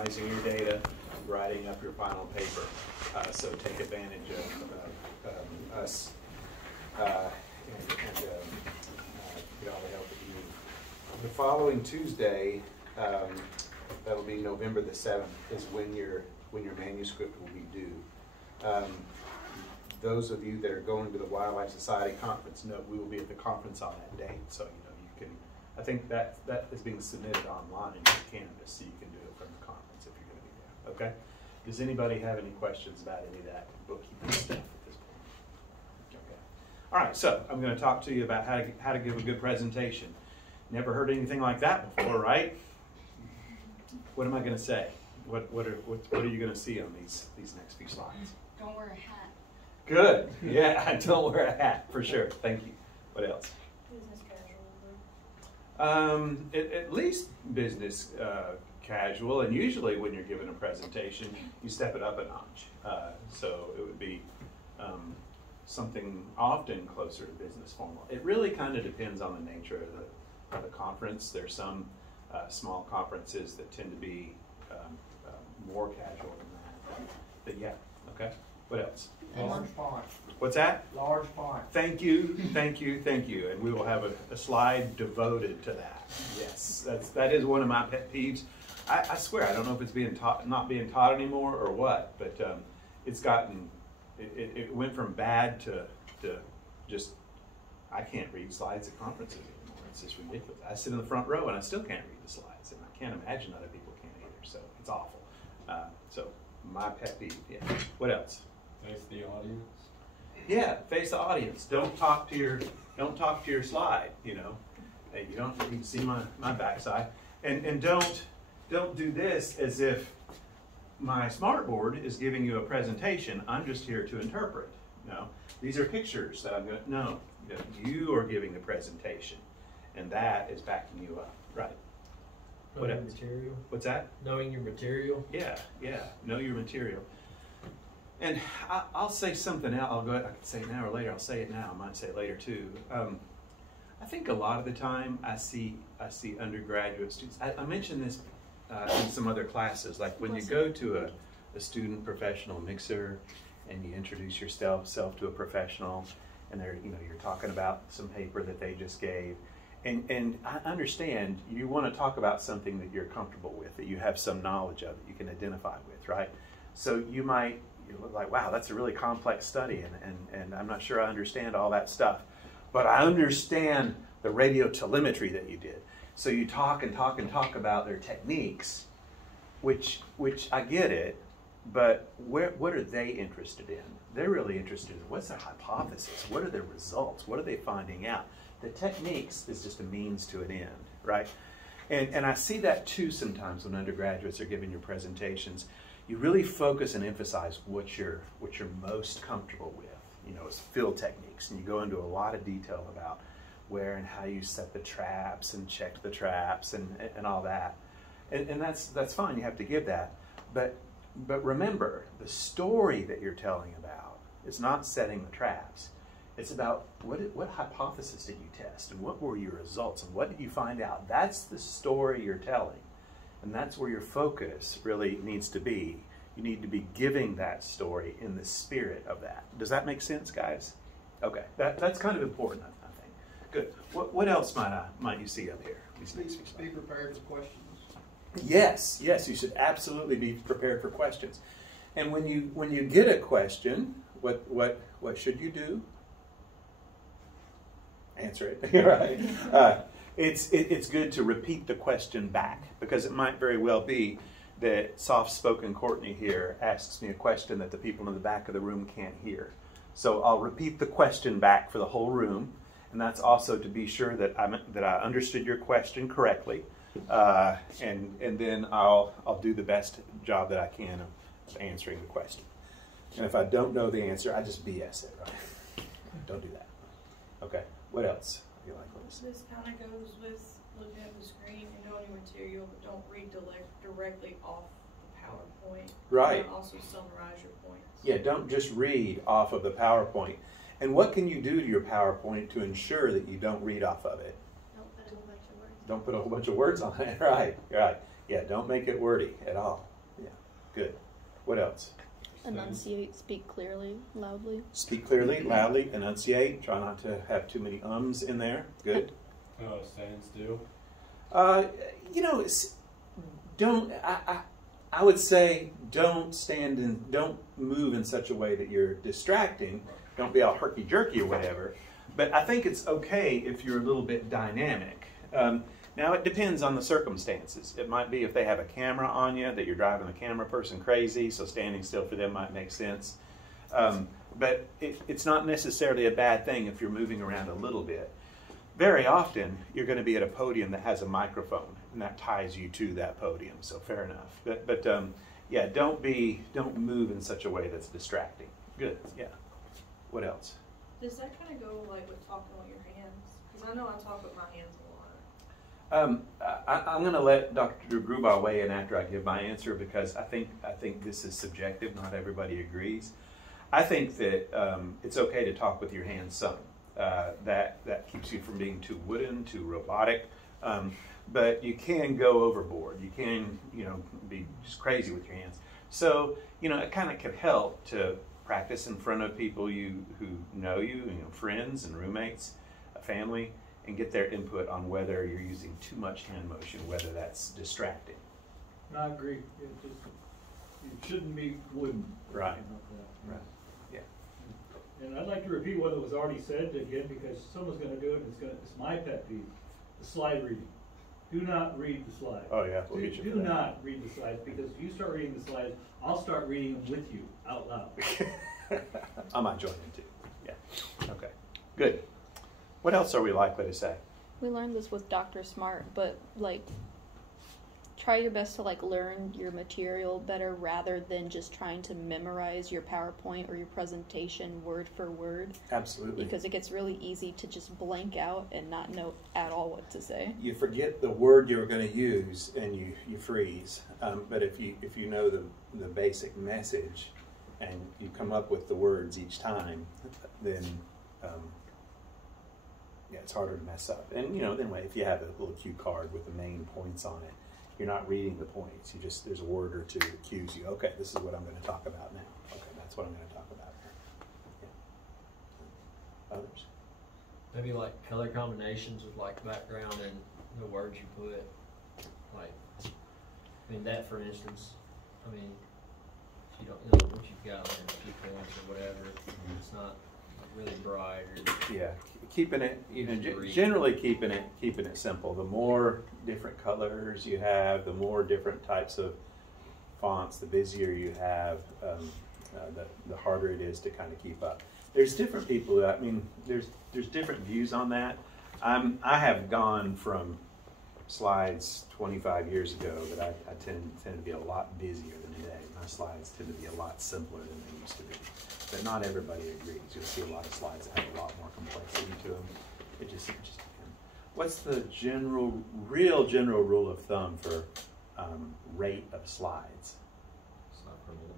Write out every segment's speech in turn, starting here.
analyzing your data, writing up your final paper. So take advantage of us and get all the help that you need. The following Tuesday, that'll be November the 7th, is when your manuscript will be due. Those of you that are going to the Wildlife Society conference know we will be at the conference on that date. So you can. I think that is being submitted online to Canvas, so you can do it from the conference if you're going to be there. Okay. Does anybody have any questions about any of that bookkeeping stuff at this point? Okay. All right. So I'm going to talk to you about how to give a good presentation. Never heard anything like that before, right? What am I going to say? What are you going to see on these next few slides? Don't wear a hat. Good. Yeah, don't wear a hat for sure. Thank you. What else? Business casual. At least business casual, and usually when you're giving a presentation, you step it up a notch. So it would be something often closer to business formal. It really kind of depends on the nature of the conference. There's some small conferences that tend to be more casual than that. But yeah, okay. What else? Large font. What's that? Large font. Thank you, thank you, thank you. And we will have a slide devoted to that. Yes, that is one of my pet peeves. I swear, I don't know if it's not being taught anymore or what, but it's gotten, it went from bad to just, I can't read slides at conferences anymore. It's just ridiculous. I sit in the front row and I still can't read the slides, and I can't imagine other people can't either, so it's awful. So my pet peeve, yeah. What else? Face the audience. Yeah, face the audience. Don't talk to your slide. You know, hey, you can see my backside, and don't do this as if my smartboard is giving you a presentation. I'm just here to interpret. No, these are pictures that I'm going to. No, you are giving the presentation, and that is backing you up. Right. Knowing your material. What's that? Knowing your material. Yeah. Know your material. And I'll say something else. I'll go ahead. I can say it now or later. I'll say it now. I might say it later too. I think a lot of the time I see undergraduate students. I mentioned this in some other classes. Like when you go to a student professional mixer and you introduce yourself to a professional, and you're talking about some paper that they just gave. And I understand you want to talk about something that you're comfortable with, that you have some knowledge of, that you can identify with, right? So you might look like, wow, that's a really complex study, and I'm not sure I understand all that stuff, but I understand the radio telemetry that you did. So you talk and talk and talk about their techniques, which I get it, but what are they interested in? They're really interested in what's their hypothesis, what are their results, what are they finding out? The techniques is just a means to an end, right? And I see that too sometimes when undergraduates are giving your presentations. You really focus and emphasize what you're most comfortable with, as field techniques, and you go into a lot of detail about where and how you set the traps and check the traps and all that. And that's fine, you have to give that. But remember, the story that you're telling about is not setting the traps. It's about what hypothesis did you test, and what were your results, and what did you find out? That's the story you're telling, and that's where your focus really needs to be. You need to be giving that story in the spirit of that. Does that make sense, guys? Okay, that's kind of important, I think. Good. What else might you see up here? Be prepared for questions. Yes, you should absolutely be prepared for questions. And when you get a question, what should you do? Answer it. Right. It's good to repeat the question back, because it might very well be that soft-spoken Courtney here asks me a question that the people in the back of the room can't hear. So I'll repeat the question back for the whole room, and that's also to be sure that I understood your question correctly, and then I'll do the best job that I can of answering the question. And if I don't know the answer, I just BS it, right? Don't do that. Okay. What else? You like this? This kind of goes with looking at the screen and knowing your material, but don't read directly off the PowerPoint. Right. And also summarize your points. Yeah, don't just read off of the PowerPoint. And what can you do to your PowerPoint to ensure that you don't read off of it? Don't put a whole bunch of words. Don't put a whole bunch of words on it. Right. Yeah, don't make it wordy at all. Good. What else? Enunciate, speak clearly, loudly. Speak clearly, loudly, enunciate. Try not to have too many ums in there. Good. Stand still. You know, don't. I would say don't stand and don't move in such a way that you're distracting. Don't be all herky jerky or whatever. But I think it's okay if you're a little bit dynamic. Now it depends on the circumstances. It might be if they have a camera on you that you're driving the camera person crazy, so standing still for them might make sense. But it's not necessarily a bad thing if you're moving around a little bit. Very often you're going to be at a podium that has a microphone, and that ties you to that podium. So fair enough. But yeah, don't move in such a way that's distracting. Good. Yeah. What else? Does that kind of go like with talking with your hands? Because I know I talk with my hands a lot. I'm going to let Dr. Grubaugh weigh in after I give my answer because I think this is subjective. Not everybody agrees. I think that it's okay to talk with your hands some. That keeps you from being too wooden, too robotic. But you can go overboard. You can, be just crazy with your hands. So, it kind of can help to practice in front of people who know you, friends and roommates, a family, and get their input on whether you're using too much hand motion, whether that's distracting. I agree. It shouldn't be wooden. Right. Right. Yeah. And I'd like to repeat what was already said again because someone's going to do it. It's my pet peeve. The slide reading. Do not read the slides. Oh yeah. We'll get you do not read the slides because if you start reading the slides, I'll start reading them with you out loud. I might join in too. Yeah. Okay. Good. What else are we likely to say? We learned this with Dr. Smart, but try your best to learn your material better rather than just trying to memorize your PowerPoint or your presentation word for word. Absolutely. Because it gets really easy to just blank out and not know at all what to say. You forget the word you're going to use and you freeze. But if you know the basic message and you come up with the words each time, then it's harder to mess up. And then if you have a little cue card with the main points on it, you're not reading the points. There's a word or two that cues you. Okay, this is what I'm going to talk about now. Okay, that's what I'm going to talk about now. Yeah. Others? Maybe color combinations with background and the words you put. That for instance. You don't know what you've got in a few points or whatever. It's not really bright or yeah, keeping it generally keeping it simple. The more different colors you have, the more different types of fonts, the busier you have, the harder it is to kind of keep up. There's different people. There's different views on that. I have gone from slides 25 years ago that I tend to be a lot busier than today. My slides tend to be a lot simpler than they used to be. But not everybody agrees. You'll see a lot of slides that have a lot more complexity to them. It just depends. What's the real general rule of thumb for rate of slides? it's not per minute.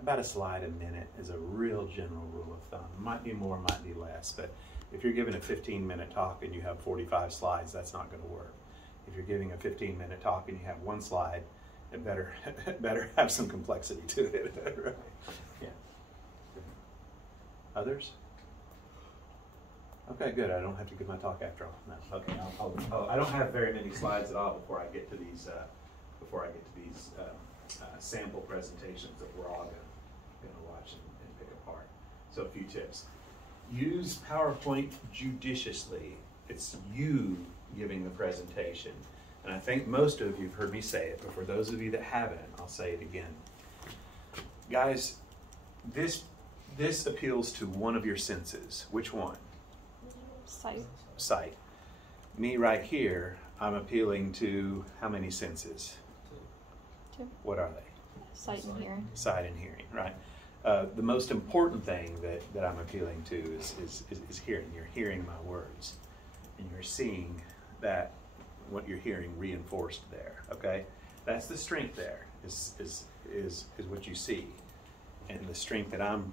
About a slide a minute is a real general rule of thumb. It might be more, might be less, but if you're giving a 15-minute talk and you have 45 slides, that's not going to work. If you're giving a 15-minute talk and you have one slide, it better have some complexity to it. Right? Yeah. Others? Okay, good. I don't have to give my talk after all. No. Okay. I don't have very many slides at all before I get to these. Sample presentations that we're all going to watch and pick apart. So a few tips. Use PowerPoint judiciously. It's you giving the presentation. And I think most of you have heard me say it, but for those of you that haven't, I'll say it again. Guys, this appeals to one of your senses. Which one? Sight. Sight. Me right here, I'm appealing to how many senses? Two. What are they? Sight and hearing. Sight and hearing, right. The most important thing that I'm appealing to is hearing. You're hearing my words. And you're seeing that what you're hearing reinforced there, okay? That's the strength there, is what you see. And the strength that I'm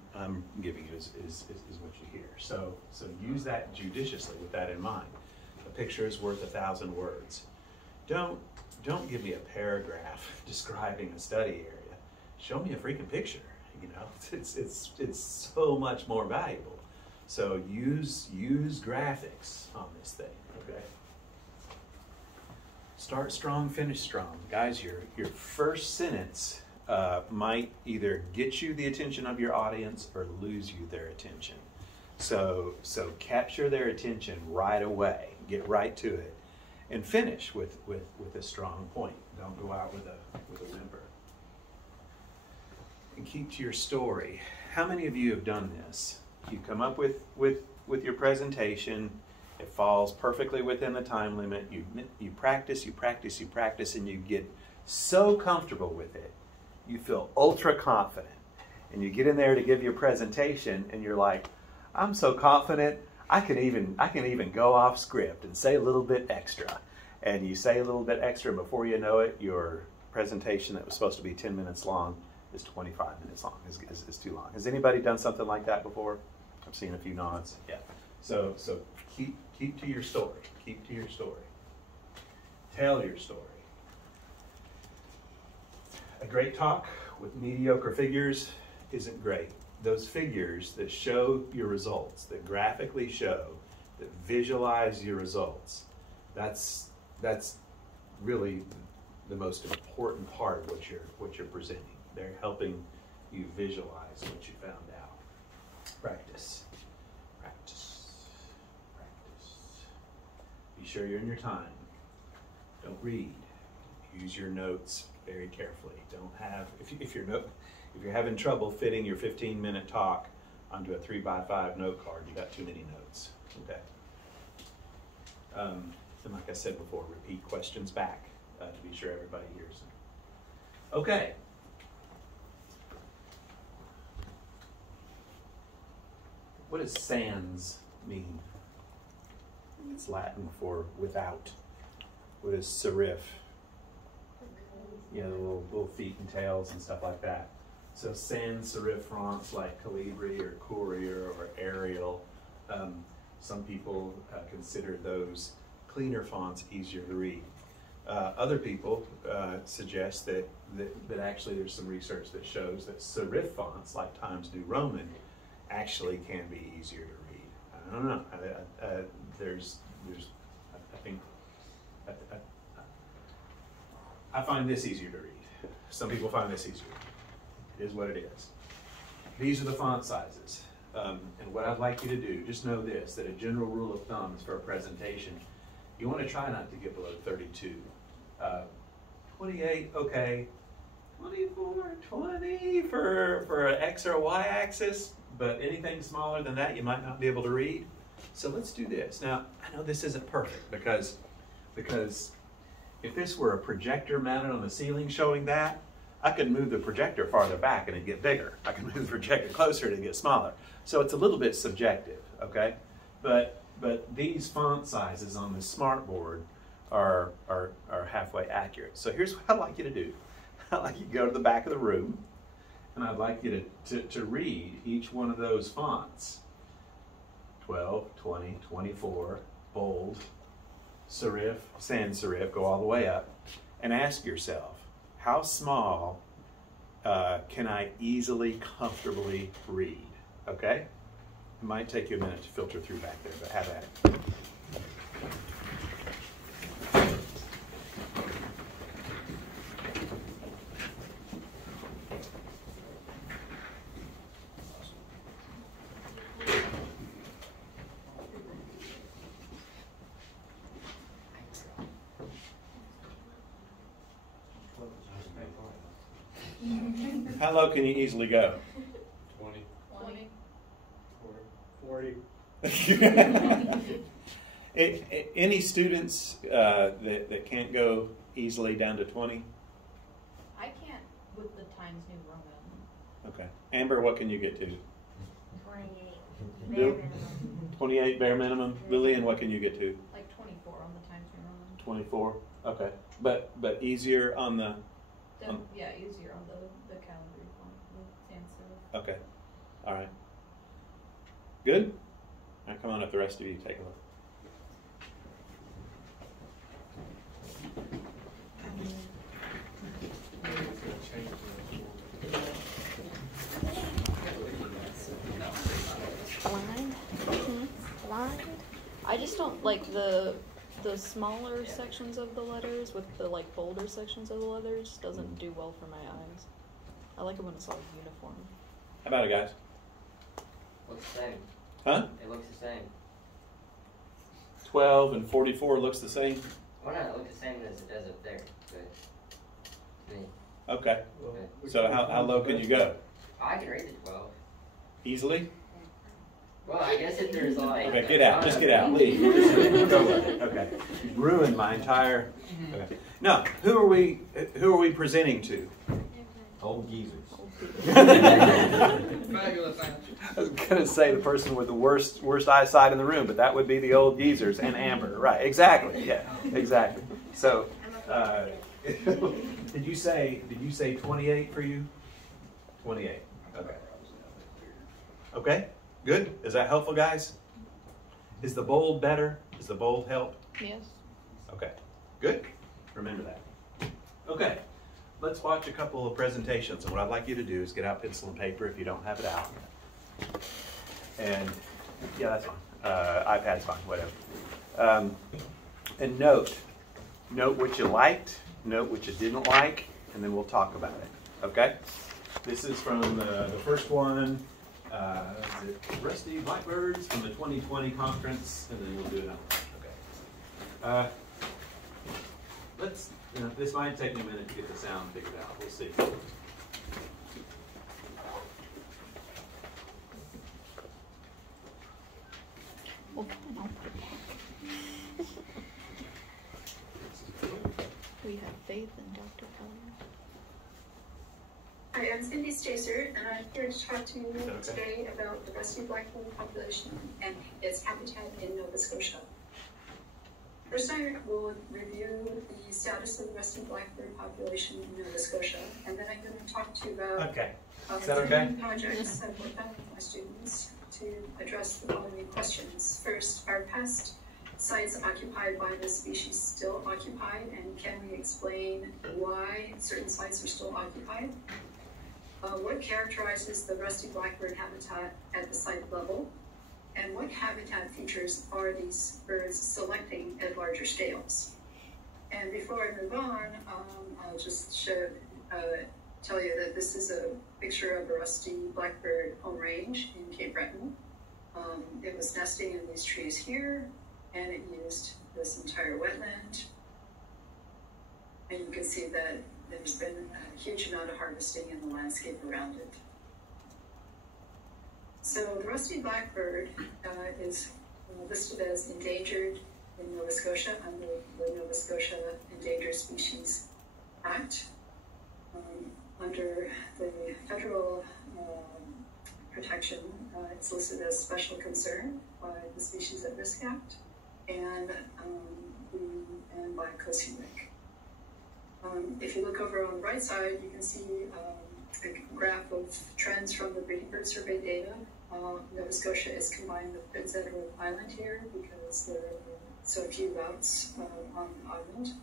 giving you is what you hear. So use that judiciously with that in mind. A picture is worth 1,000 words. Don't give me a paragraph describing a study area. show me a freaking picture. You know, it's so much more valuable. So use graphics on this thing. Okay. Start strong, finish strong, guys. Your first sentence might either get you the attention of your audience or lose you their attention. So capture their attention right away. Get right to it, and finish with a strong point. Don't go out with a whimper. And keep to your story. How many of you have done this? You come up with your presentation. It falls perfectly within the time limit. You practice, and you get so comfortable with it. You feel ultra confident. And you get in there to give your presentation, and you're like, I'm so confident, I can even go off script and say a little bit extra. And you say a little bit extra, and before you know it, your presentation that was supposed to be 10 minutes long is 25 minutes long, is too long. Has anybody done something like that before? I've seen a few nods. Yeah. So keep to your story. Keep to your story. Tell your story. A great talk with mediocre figures isn't great. Those figures that show your results, that graphically show, that visualize your results, that's really the most important part of what you're presenting. They're helping you visualize what you found out. Practice. Be sure you're in your time. Don't read. Use your notes very carefully. Don't have, if you're having trouble fitting your 15-minute talk onto a 3x5 note card, you got too many notes. Okay. And like I said before, repeat questions back to be sure everybody hears them. Okay. What does sans mean? It's Latin for without. What is serif? You know, the little feet and tails and stuff like that. So sans serif fonts like Calibri or Courier or Arial, some people consider those cleaner fonts easier to read. Other people suggest that actually there's some research that shows that serif fonts like Times New Roman actually can be easier to read. I don't know. I find this easier to read. Some people find this easier. It is what it is. These are the font sizes. And what I'd like you to do, just know this, that a general rule of thumb is for a presentation, you want to try not to get below 32. 28, okay. 24, 20 for an X or a Y axis, but anything smaller than that you might not be able to read. So let's do this. Now, I know this isn't perfect because if this were a projector mounted on the ceiling showing that, I could move the projector farther back and it'd get bigger. I can move the projector closer and it'd get smaller. So it's a little bit subjective, okay? But these font sizes on the smartboard are halfway accurate. So here's what I'd like you to do. I'd like you to go to the back of the room, and I'd like you to read each one of those fonts. 12, 20, 24, bold, serif, sans serif, go all the way up, and ask yourself, how small can I easily, comfortably read? Okay? It might take you a minute to filter through back there, but have at it. How low can you easily go? 20. 40. Any students that can't go easily down to 20? I can't with the Times New Roman. Okay. Amber, what can you get to? 28. Bill? Bare minimum. 28 bare minimum. Lillian, what can you get to? Like 24 on the Times New Roman. 24. Okay. But easier on the. Yeah, easier on the calendar font with sans serif. Okay. All right. Good? All right, come on up, the rest of you, take a look. like the smaller sections of the letters with the like bolder sections of the letters doesn't do well for my eyes. I like it when it's all uniform. How about it, guys? Looks the same. Huh? It looks the same. 12 and 44 looks the same? Well, no, it looks the same as up there, but to me. Okay. Well, we So can- how low can you go? I can read the 12. Easily? Well, I guess if there's like... Okay, get out. Just get out. Leave. Just go away. Okay. You've ruined my entire... Okay. No, who are we presenting to? Old geezers. Fabulous answer. I was going to say the person with the worst eyesight in the room, but that would be the old geezers and Amber. Right, exactly. Yeah, exactly. So, did you say 28 for you? 28. Okay. Okay, good. Is that helpful, guys? Is the bold better? Does the bold help? Yes. Okay, good. Remember that. Okay, let's watch a couple of presentations. And what I'd like you to do is get out pencil and paper if you don't have it out. And yeah, that's fine. iPad's fine, whatever. And note what you liked, note what you didn't like, and then we'll talk about it. Okay? This is from the first one. Is it Rusty Blackbirds from the 2020 conference, and then we'll do another one. Okay. This might take me a minute to get the sound figured out. We'll see. Well, no. We have faith in Dr. Keller. Hi, I'm Cindy Stacer, and I'm here to talk to you Okay. today about the rusty blackbird population and its habitat in Nova Scotia. First, I will review the status of the rusty blackbird population in Nova Scotia, and then I'm going to talk to you about Okay. Is that okay? projects I've worked on with my students to address the following questions. First, are past sites occupied by this species still occupied, and can we explain why certain sites are still occupied? What characterizes the rusty blackbird habitat at the site level? And what habitat features are these birds selecting at larger scales? And before I move on, I'll just tell you that this is a picture of a rusty blackbird home range in Cape Breton. It was nesting in these trees here, and it used this entire wetland. And you can see that there's been a huge amount of harvesting in the landscape around it. So the rusty blackbird is listed as endangered in Nova Scotia under the Nova Scotia Endangered Species Act. Under the federal protection, it's listed as special concern by the Species at Risk Act and by COSUMIC. If you look over on the right side, you can see a graph of trends from the breeding bird survey data. Nova Scotia is combined with Prince Edward Island here because there are so few routes on the island.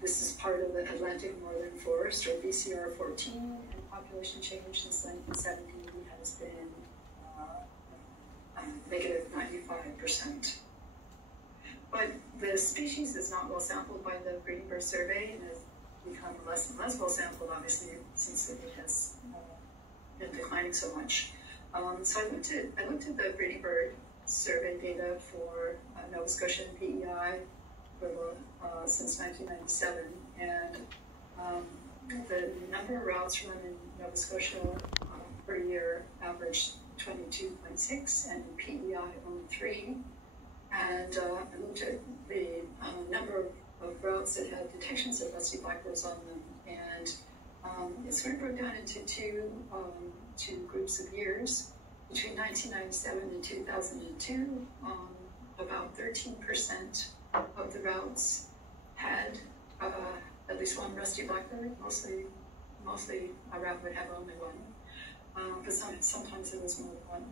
This is part of the Atlantic Northern Forest, or BCR 14, and population change since 1970 has been negative 95%. But the species is not well sampled by the breeding bird survey and has become less and less well sampled, obviously, since it has been declining so much. So I looked at the breeding bird survey data for Nova Scotia and PEI since 1997, and the number of routes run in Nova Scotia per year averaged 22.6, and in PEI only 3. And I looked at the number of routes that had detections of rusty blackbirds on them, and it sort of broke down into two groups of years. Between 1997 and 2002, about 13% of the routes had at least one rusty blackbird. Mostly a route would have only one, but sometimes it was more than one.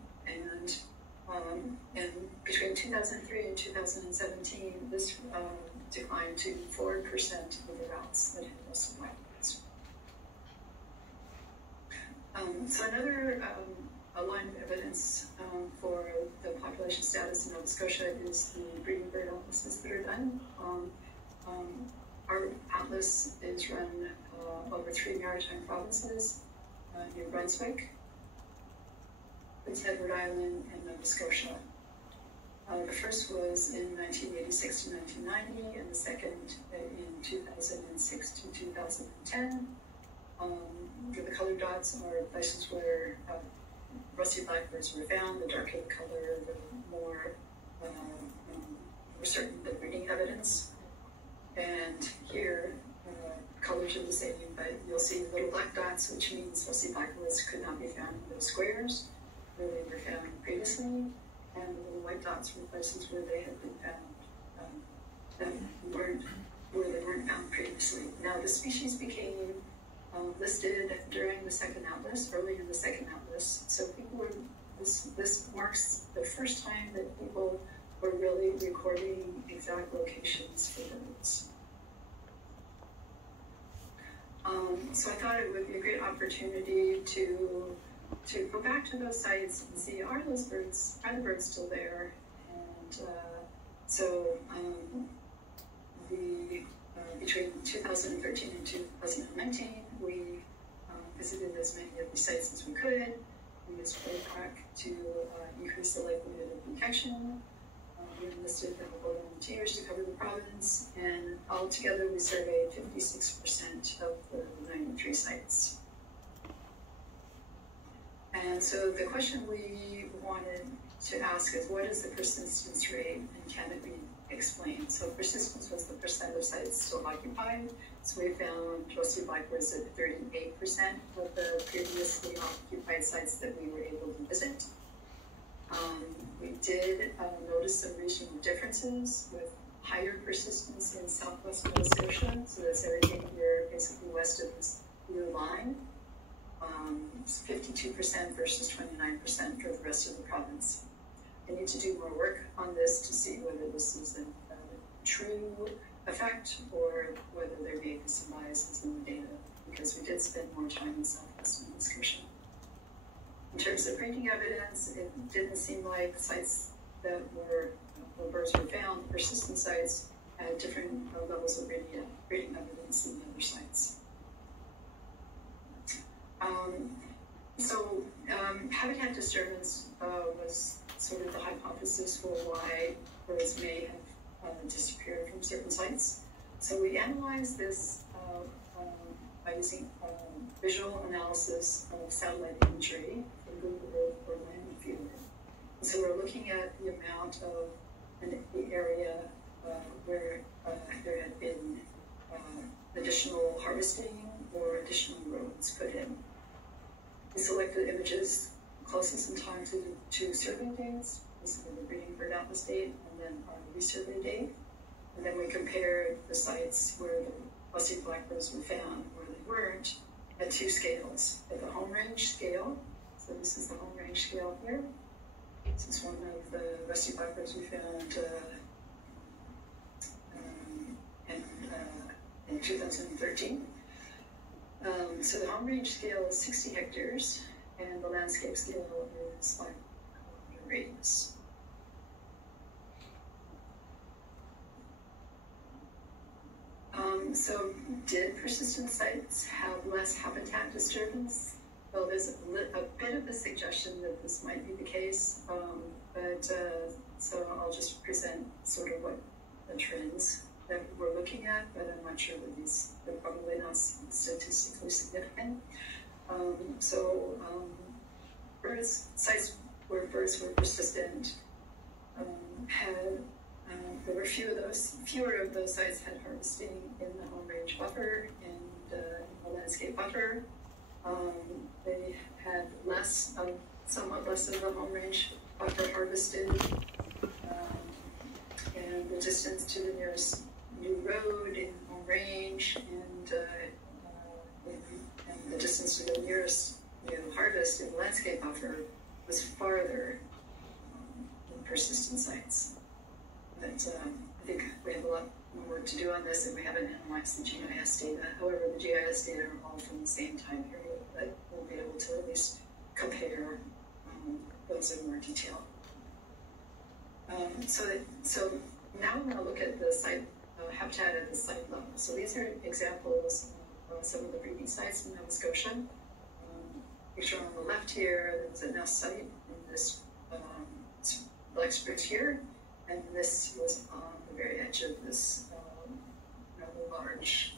And between 2003 and 2017, this declined to 4% of the routes that had rusty blackbirds. So another a line of evidence for the population status in Nova Scotia is the breeding bird atlases that are done. Our atlas is run over 3 maritime provinces, New Brunswick, Prince Edward Island, and Nova Scotia. The first was in 1986 to 1990, and the second in 2006 to 2010. The colored dots are places where rusty blackbirds were found. The darker the color, the more we're certain the breeding evidence. And here, colors are the same, but you'll see little black dots, which means rusty blackbirds could not be found in those squares where they were found previously, and the little white dots were places where they had been found that weren't found previously. Now, the species became listed during the second atlas, early in the second atlas. So people were, this marks the first time that people were really recording exact locations for birds. So I thought it would be a great opportunity to go back to those sites and see, are the birds still there? And between 2013 and 2019, we visited as many of the sites as we could. We used track to increase the likelihood of detection. We enlisted a couple of volunteers to cover the province, and altogether we surveyed 56% of the 93 sites. And so the question we wanted to ask is, what is the persistence rate, and can it be explained? So persistence was the percent of sites still occupied. So we found rusty blackbirds at 38% of the previously occupied sites that we were able to visit. We did notice some regional differences with higher persistence in southwest Nova Scotia. So that's everything here, basically west of this blue line. 52% versus 29% for the rest of the province. I need to do more work on this to see whether this is a true effect or whether there may be some biases in the data, because we did spend more time in southwest Nova Scotia. In terms of breeding evidence, it didn't seem like sites that where birds were found, persistent sites, had different levels of breeding evidence than the other sites. Habitat disturbance was sort of the hypothesis for why birds may have disappeared from certain sites. So we analyzed this by using visual analysis of satellite imagery from Google Earth or Land Viewer. And so we're looking at the amount of the area where there had been additional harvesting or additional roads put in. We selected images closest in time to survey dates, basically the breeding bird atlas date, and then our resurvey date. And then we compared the sites where the rusty blackbirds were found, where they weren't, at 2 scales. At the home range scale, so this is the home range scale here. This is one of the rusty blackbirds we found in 2013. So the home range scale is 60 hectares, and the landscape scale is 5 kilometer radius. So did persistent sites have less habitat disturbance? Well, there's a bit of a suggestion that this might be the case, so I'll just present sort of what the trends that we're looking at, but I'm not sure that they're probably not statistically significant. Sites where birds were persistent there were fewer of those sites had harvesting in the home range buffer and the landscape buffer. They had somewhat less of the home range buffer harvested, and the distance to the nearest new road in home range and the distance to the nearest new harvest in the landscape buffer was farther than persistent sites. But I think we have a lot more work to do on this, and we haven't analyzed the GIS data. However, the GIS data are all from the same time period, but we'll be able to at least compare those in more detail. So now I'm going to look at the site habitat at the site level. So these are examples of some of the breeding sites in Nova Scotia. Picture on the left here, there's a nest site in this Black Spruce here, and this was on the very edge of this rather large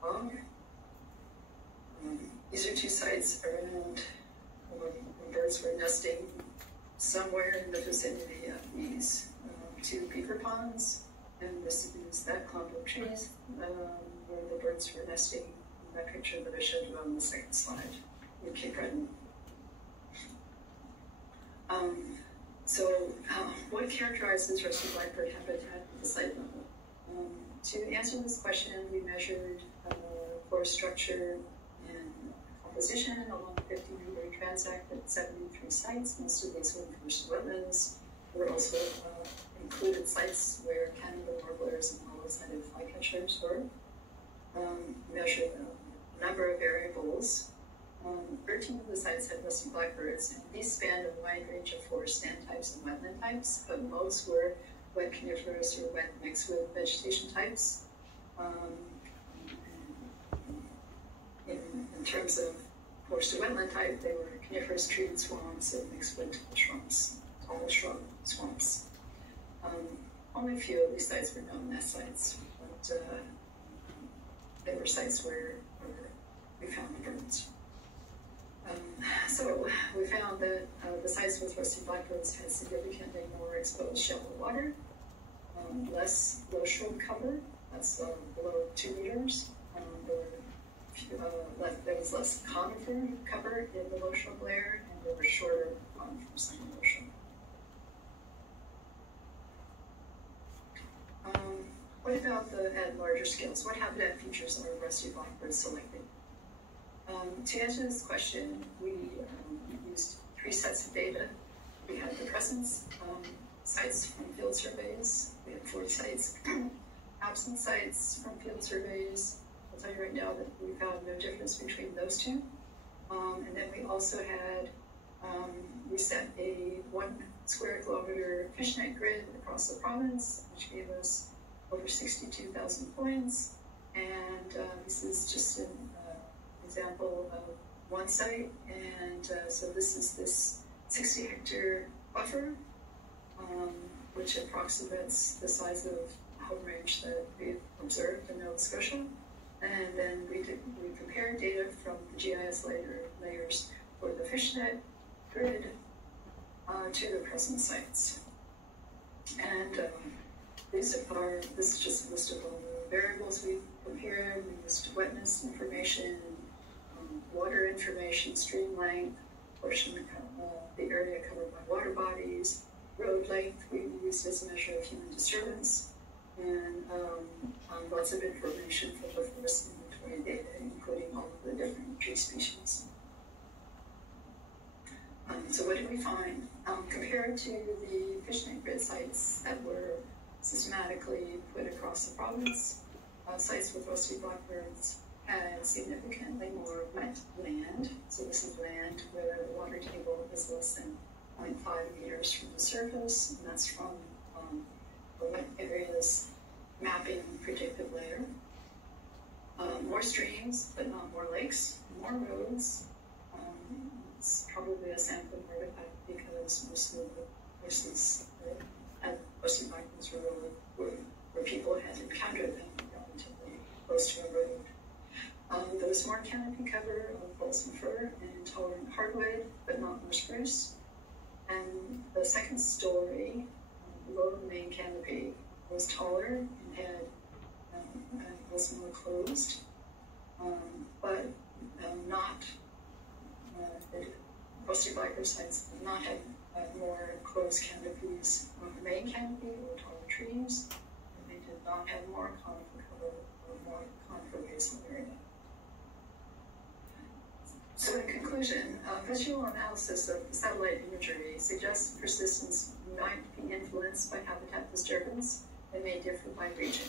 bog. These are two sites around where birds were nesting somewhere in the vicinity of these two beaver ponds, and this is that clump of trees where the birds were nesting in that picture that I showed you on the second slide in Cape Breton. What characterizes rusty blackbird habitat at the site level? To answer this question, we measured forest structure and composition along 50-meter transect at 73 sites. Most of these were in coastal wetlands. There were also included sites where Canada warblers and hollow-sided flycatchers were. Measured a number of variables. 13 of the sites had rusty blackbirds, and these spanned a wide range of forest stand types and wetland types, but most were wet coniferous or wet mixed with vegetation types. In terms of forest or wetland type, they were coniferous treated swamps and mixed with shrubs, tall shrub swamps. Only a few of these sites were known nest sites, but they were sites where we found the birds. So we found that the sites with rusty blackbirds had significantly more exposed shallow water, less low shrub cover, that's below 2 meters. There was less conifer cover in the low shrub layer, and there were shorter conifers in the low shrub. What about at larger scales? What habitat features are rusty blackbirds selected? To answer this question, we used 3 sets of data. We had the presence sites from field surveys. We had 40 sites. Absent sites from field surveys. I'll tell you right now that we found no difference between those two. And then we also had, we set a 1 square kilometer fishnet grid across the province, which gave us over 62,000 points. And this is just an example of one site, and so this is this 60 hectare buffer, which approximates the size of home range that we observed in Nova Scotia. And then we compared data from the GIS layers for the fishnet grid to the present sites. And this is just a list of all the variables we compared. We used wetness information, water information, stream length, portion of the area covered by water bodies, road length we used as a measure of human disturbance, and lots of information from the forest inventory data, including all of the different tree species. So what did we find? Compared to the fishnet grid sites that were systematically put across the province, sites with rusty blackbirds had significantly more wet land. So this is land where the water table is less than 0.5 meters from the surface, and that's from the wet areas mapping predictive layer. More streams, but not more lakes. More roads. It's probably a sampling artifact because most of the places that had rusty blackbirds were where people had encountered them relatively close to a road. There was more canopy cover of balsam fir and tolerant hardwood, but not more spruce. And the second story, below the main canopy, was taller and was more closed, but not the rusty blackbird sites did not have more closed canopies on the main canopy or taller trees, and they did not have more conifer cover or more conifer basal area. So in conclusion, visual analysis of the satellite imagery suggests persistence might be influenced by habitat disturbance and may differ by region.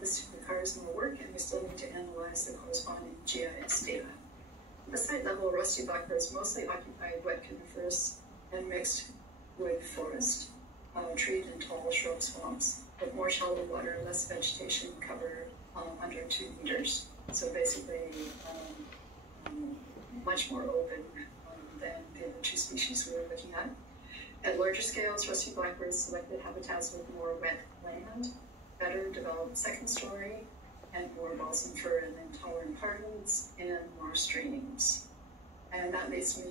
This requires more work, and we still need to analyze the corresponding GIS data. the site level, rusty blackbirds mostly occupied wet coniferous and mixed wood forest, treed and tall shrub swamps, with more shallow water, less vegetation cover under 2 meters. So basically, much more open than the other 2 species we were looking at. At larger scales, rusty blackbirds selected habitats with more wet land, better developed second story, and more balsam fir and intolerant hardwoods, and more streams. And that leads me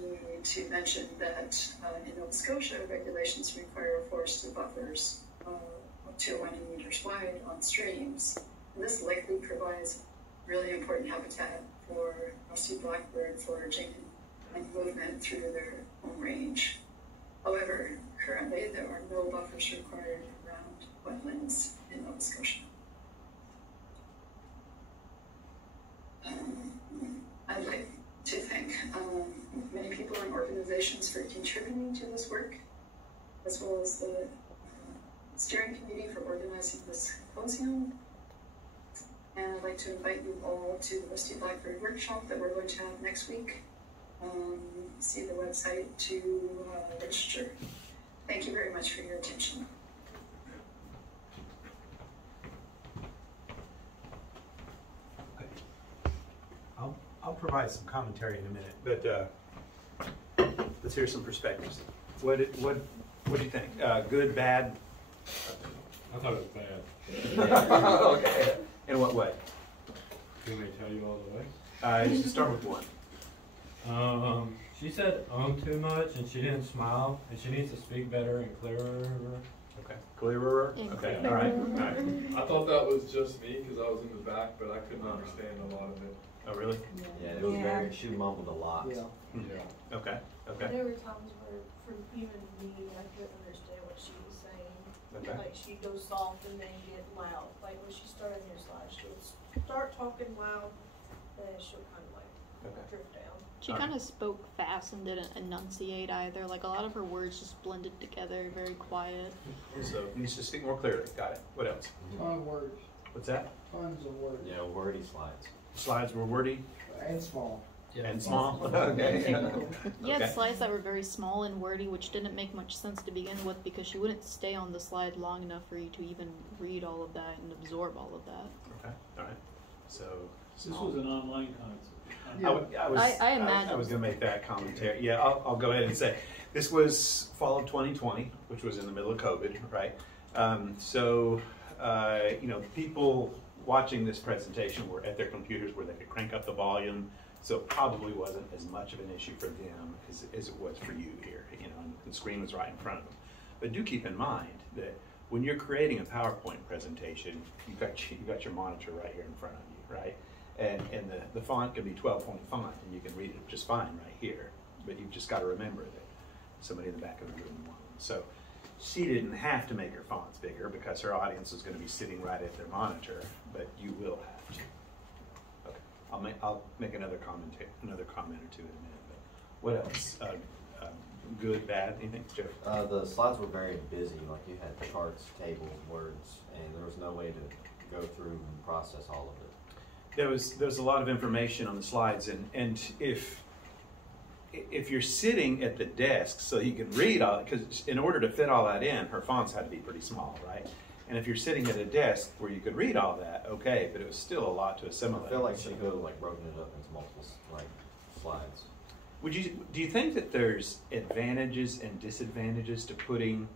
to mention that in Nova Scotia, regulations require forested buffers up to 100 meters wide on streams. And this likely provides really important habitat for rusty blackbird foraging and movement through their home range. However, currently there are no buffers required around wetlands in Nova Scotia. I'd like to thank many people and organizations for contributing to this work, as well as the steering committee for organizing this symposium. And I'd like to invite you all to the Rusty Blackbird workshop that we're going to have next week. See the website to register. Thank you very much for your attention. I'll provide some commentary in a minute, but let's hear some perspectives. What do you think? Good, bad? I thought it was bad. Okay. In what way? Can we tell you all the way? You should start with one. She said too much, and she didn't smile, and she needs to speak better and clearer. Okay. Clearer? Okay. All right. All right. I thought that was just me because I was in the back, but I couldn't understand a lot of it. Oh, really? Yeah, it was very, she mumbled a lot. Yeah. Yeah. Okay. Okay. There were times where, for even me, I couldn't understand what she was saying. Okay. Like, she'd go soft and then get loud. Like, when she started her slides, she would start talking loud, and then she'll kind of like drift down. She kind of spoke fast and didn't enunciate either. Like, a lot of her words just blended together, very quiet. So needs to speak more clearly. Got it. What else? Ton of words, What's that? tons of words. Yeah, wordy slides. Slides were wordy And small. and small. Okay. You had Okay. slides that were very small and wordy, which didn't make much sense to begin with because she wouldn't stay on the slide long enough for you to even read all of that and absorb all of that. Okay. All right. So This was an online concept. I imagine. I was going to make that commentary. Yeah, I'll go ahead and say this was fall of 2020, which was in the middle of COVID, right? People watching this presentation were at their computers where they could crank up the volume, so it probably wasn't as much of an issue for them as it was for you here, and the screen was right in front of them. But do keep in mind that when you're creating a PowerPoint presentation, you've got your monitor right here in front of you, right? And the font can be 12-point font, and you can read it just fine right here. But you've just got to remember that somebody in the back of the room won't. So she didn't have to make her fonts bigger because her audience is going to be sitting right at their monitor, but you will have to. Okay, I'll make another comment or two in a minute. But what else? Good, bad, anything, Jeff? The slides were very busy. Like you had charts, tables, words, and there was no way to go through and process all of it. There was a lot of information on the slides, and if you're sitting at the desk so you can read all, because in order to fit all that in, her fonts had to be pretty small, right? And if you're sitting at a desk where you could read all that, okay, but it was still a lot to assimilate. I feel like she could have like broken it up into multiple slides. Do you think that there's advantages and disadvantages to putting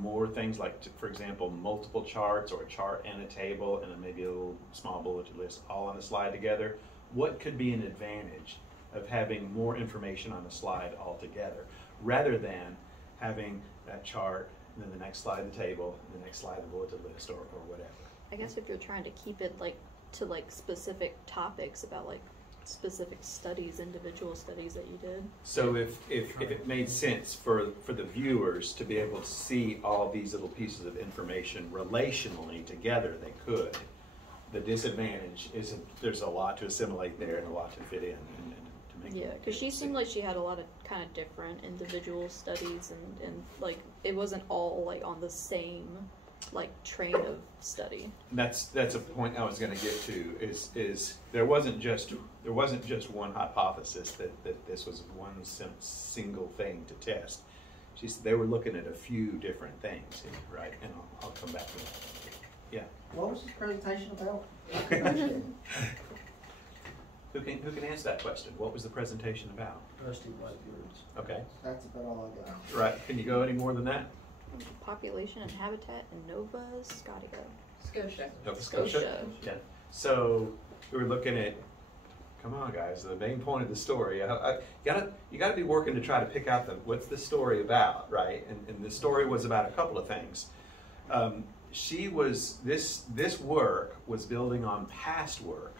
more things like, for example, multiple charts or a chart and a table and maybe a little small bulleted list all on a slide together? What could be an advantage of having more information on a slide altogether rather than having that chart and then the next slide the table and the next slide the bulleted list or whatever? I guess if you're trying to keep it to specific topics about specific studies, individual studies that you did. So if it made sense for the viewers to be able to see all these little pieces of information relationally together, they could. The disadvantage is there's a lot to assimilate there and a lot to fit in and to make. Yeah, because she seemed like she had a lot of kind of different individual studies and like it wasn't all like on the same like train of study. That's a point I was going to get to. Is there wasn't just one hypothesis that this was one single thing to test. She said they were looking at a few different things, right? And I'll come back to that. Yeah. What was this presentation about? Who can answer that question? What was the presentation about? Rusty blackbirds. Okay. That's about all I got. Right. Can you go any more than that? Population and habitat in Nova Scotia. Nova Scotia. Yeah. So we were looking at. Come on, guys. The main point of the story. You gotta be working to try to pick out what's the story about, right? And the story was about a couple of things. This work was building on past work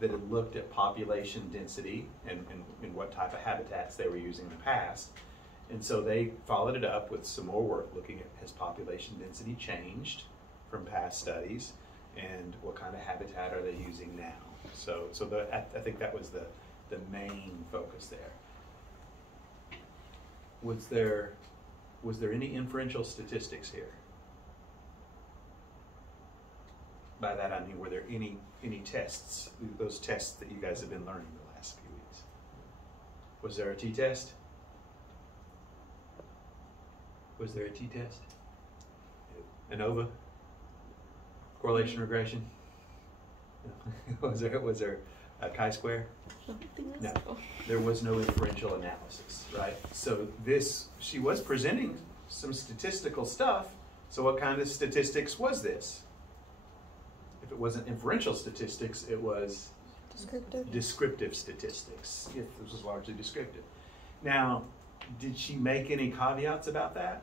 that had looked at population density and what type of habitats they were using in the past. And so they followed it up with some more work looking at has population density changed from past studies and what kind of habitat are they using now. So I think that was the main focus there. Was there any inferential statistics here? By that I mean, were there any tests, those tests that you guys have been learning the last few weeks? Was there a t-test? Was there a t-test? ANOVA? Correlation regression? Was there a chi-square? No, there was no inferential analysis, right? So she was presenting some statistical stuff, so what kind of statistics was this? If it wasn't inferential statistics, it was descriptive statistics. It was largely descriptive. Now, did she make any caveats about that?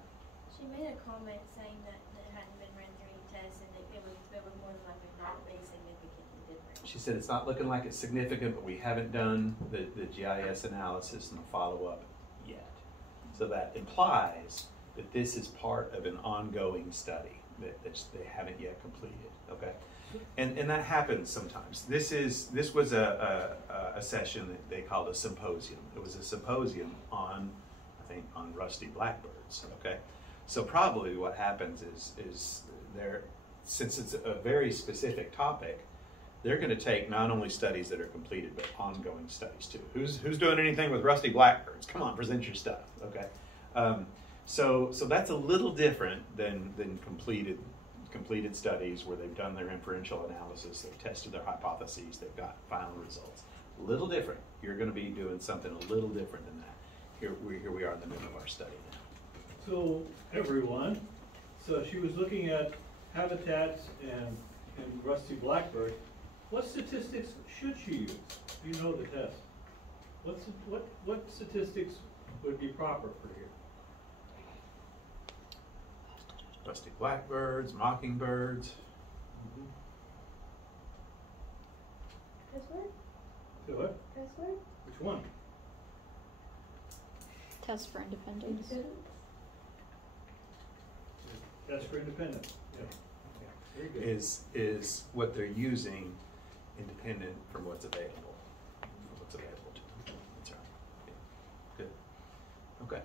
She made a comment saying that it hadn't been run through any tests and that it would more than likely not be significantly different. She said it's not looking like it's significant, but we haven't done the GIS analysis and the follow-up yet. So that implies that this is part of an ongoing study that they haven't yet completed. Okay, and that happens sometimes. This was a session that they called a symposium. It was a symposium on, I think, on rusty blackbirds. Okay, so probably what happens is since it's a very specific topic, they're going to take not only studies that are completed but ongoing studies too. Who's doing anything with rusty blackbirds? Come on, present your stuff. Okay, so that's a little different than completed studies where they've done their inferential analysis, they've tested their hypotheses, they've got final results. A little different. You're going to be doing something a little different than that. Here we are in the middle of our study now. So everyone, so she was looking at habitats and rusty blackbird. What statistics should she use? You know the test. What statistics would be proper for here? Rusty blackbirds, mockingbirds. Password? So what? Password? Which one? Test for independence. Test for independence. Yeah. Very good. Is what they're using independent from what's available. From what's available to them. That's right. Yeah. Good. Okay.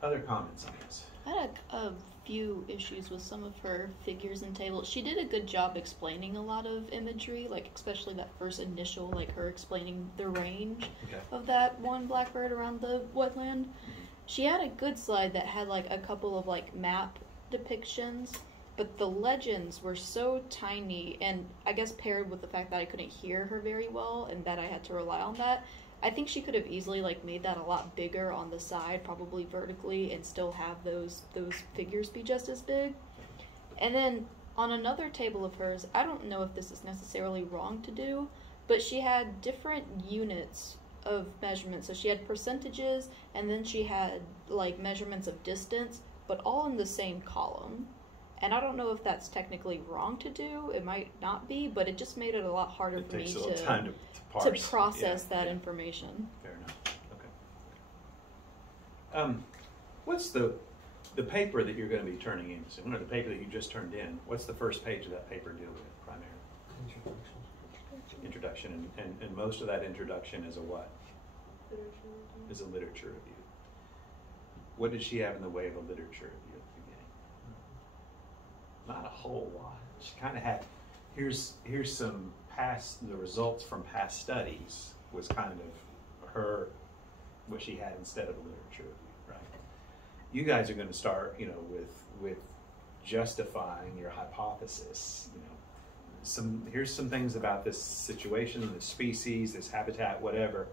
Other comments on this? I had a few issues with some of her figures and tables. She did a good job explaining a lot of imagery, like especially that first initial, like her explaining the range of that one blackbird around the wetland. She had a good slide that had like a couple of like map depictions, but the legends were so tiny, and I guess paired with the fact that I couldn't hear her very well and that I had to rely on that, I think she could have easily like made that a lot bigger on the side, probably vertically, and still have those figures be just as big. And then on another table of hers, I don't know if this is necessarily wrong to do, but she had different units of measurements. So she had percentages, and then she had like measurements of distance, but all in the same column. And I don't know if that's technically wrong to do. It might not be, but it just made it a lot harder for me to process that information. Fair enough. Okay. What's the paper that you're going to be turning in soon, or the paper that you just turned in? What's the first page of that paper deal with primarily? Introduction, and most of that introduction is a what? Is a literature review. What did she have in the way of a literature review at the beginning? not a whole lot. She kind of had, here's some the results from past studies was kind of her, what she had instead of a literature review, right? You guys are going to start, you know, with justifying your hypothesis, you know. Here's some things about this situation, this species, this habitat, whatever,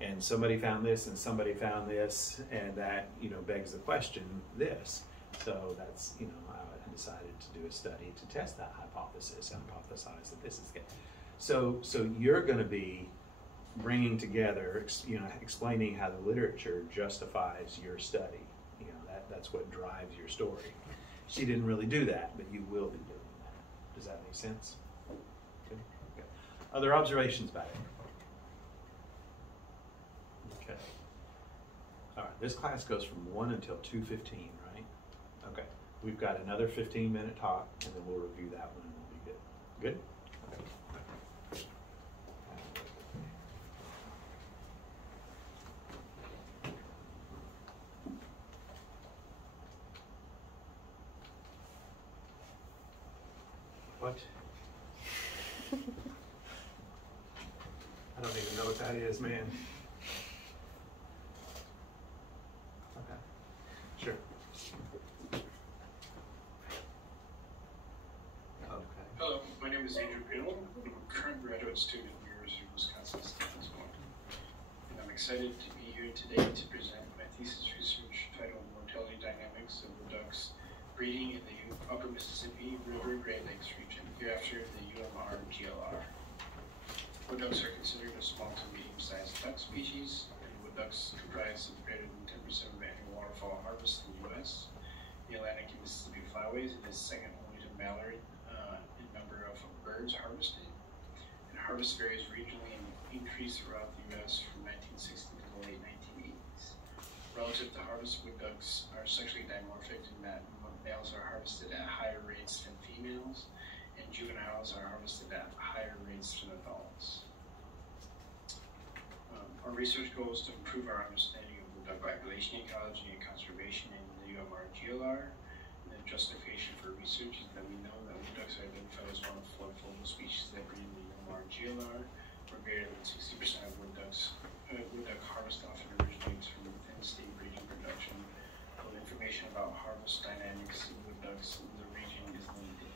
and somebody found this and somebody found this, and that, you know, begs the question, this. So that's, you know, I decided to do a study to test that hypothesis and hypothesize that this is good. So you're going to be bringing together, you know, explaining how the literature justifies your study. You know, that's what drives your story. She didn't really do that, but you will be doing that. Does that make sense? Okay. Okay. Other observations about it? Okay. All right. This class goes from 1 until 2:15, right? Okay. We've got another 15-minute talk, and then we'll review that one, and we'll be good. Good? Okay. What? I don't even know what that is, man. Okay. Sure. Okay. Hello, my name is Andrew Piddle. I'm a current graduate student at the University of Wisconsin State, and I'm excited to be here today to present my thesis research titled Mortality Dynamics of Wood Ducks Breeding in the Upper Mississippi River Great Lakes region, hereafter the UMR GLR. Wood ducks are considered a small to medium-sized duck species, and wood ducks comprise of greater than 10% of annual waterfowl harvest in the U.S. The Atlantic and Mississippi flyways, it is second only to mallard in number of birds harvested. And harvest varies regionally and increased throughout the U.S. from 1960 to the late 1980s. Relative to harvest, wood ducks are sexually dimorphic in that males are harvested at higher rates than females, and juveniles are harvested at higher rates than adults. Our research goal is to improve our understanding of wood duck population ecology and conservation in the UMR GLR. And the justification for research is that we know that wood ducks are identified as one of 4 focal species that breed in the UMR GLR, where greater than 60% of wood duck harvest often originates from within state breeding production. But information about harvest dynamics of wood ducks in the region is limited.